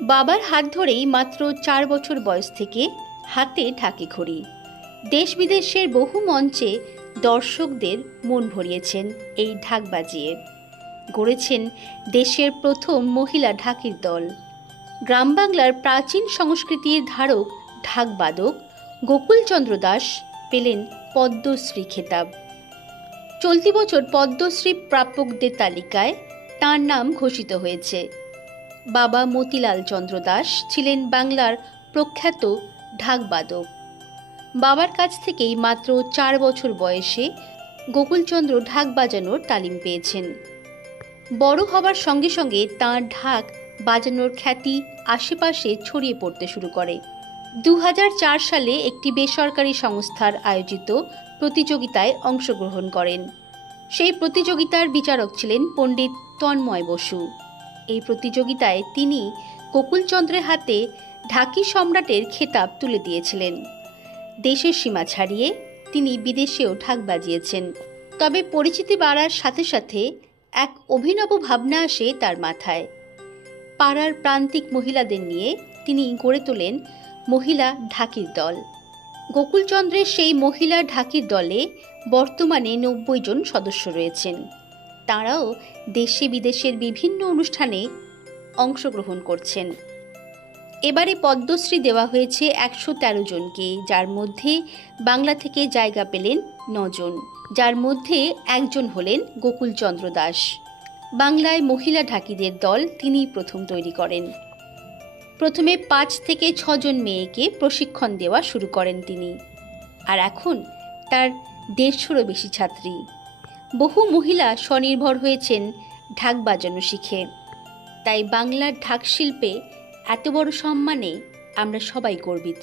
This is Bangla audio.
বাবার হাত ধরেই মাত্র 4 বছর বয়স থেকে হাতে ঢাকি ঘড়ি। দেশ বিদেশের বহু মঞ্চে দর্শকদের মন ভরিয়েছেন এই ঢাক বাজিয়ে। গড়েছেন দেশের প্রথম মহিলা ঢাকির দল। গ্রাম বাংলার প্রাচীন সংস্কৃতির ধারক ঢাকবাদক গোকুলচন্দ্র দাস পেলেন পদ্মশ্রী খেতাব। চলতি বছর পদ্মশ্রী প্রাপকদের তালিকায় তাঁর নাম ঘোষিত হয়েছে। বাবা মতিলাল চন্দ্র দাস ছিলেন বাংলার প্রখ্যাত ঢাকবাদক। বাবার কাছ থেকেই মাত্র 4 বছর বয়সে গোকুলচন্দ্র ঢাক বাজানোর তালিম পেয়েছেন। বড় হবার সঙ্গে সঙ্গে তাঁর ঢাক বাজানোর খ্যাতি আশেপাশে ছড়িয়ে পড়তে শুরু করে। 2004 সালে একটি বেসরকারি সংস্থার আয়োজিত প্রতিযোগিতায় অংশগ্রহণ করেন। সেই প্রতিযোগিতার বিচারক ছিলেন পণ্ডিত তন্ময় বসু। এই প্রতিযোগিতায় তিনি গোকুলচন্দ্রের হাতে ঢাকি সম্রাটের খেতাব তুলে দিয়েছিলেন। দেশের সীমা ছাড়িয়ে তিনি বিদেশেও ঢাক বাজিয়েছেন। তবে পরিচিতি বাড়ার সাথে সাথে এক অভিনব ভাবনা আসে তার মাথায়। পাড়ার প্রান্তিক মহিলাদের নিয়ে তিনি গড়ে তোলেন মহিলা ঢাকির দল। গোকুলচন্দ্রের সেই মহিলা ঢাকির দলে বর্তমানে 90 জন সদস্য রয়েছেন। তাঁরাও দেশে বিদেশের বিভিন্ন অনুষ্ঠানে অংশগ্রহণ করছেন। এবারে পদ্মশ্রী দেওয়া হয়েছে 113 জনকে, যার মধ্যে বাংলা থেকে জায়গা পেলেন 9 জন, যার মধ্যে একজন হলেন গোকুলচন্দ্র দাস। বাংলায় মহিলা ঢাকিদের দল তিনিই প্রথম তৈরি করেন। প্রথমে 5 থেকে 6 জন মেয়েকে প্রশিক্ষণ দেওয়া শুরু করেন তিনি, আর এখন তার 150-রও বেশি ছাত্রী। বহু মহিলা স্বনির্ভর হয়েছেন ঢাক বাজানো শিখে। তাই বাংলার ঢাক শিল্পে এত বড় সম্মানে আমরা সবাই গর্বিত।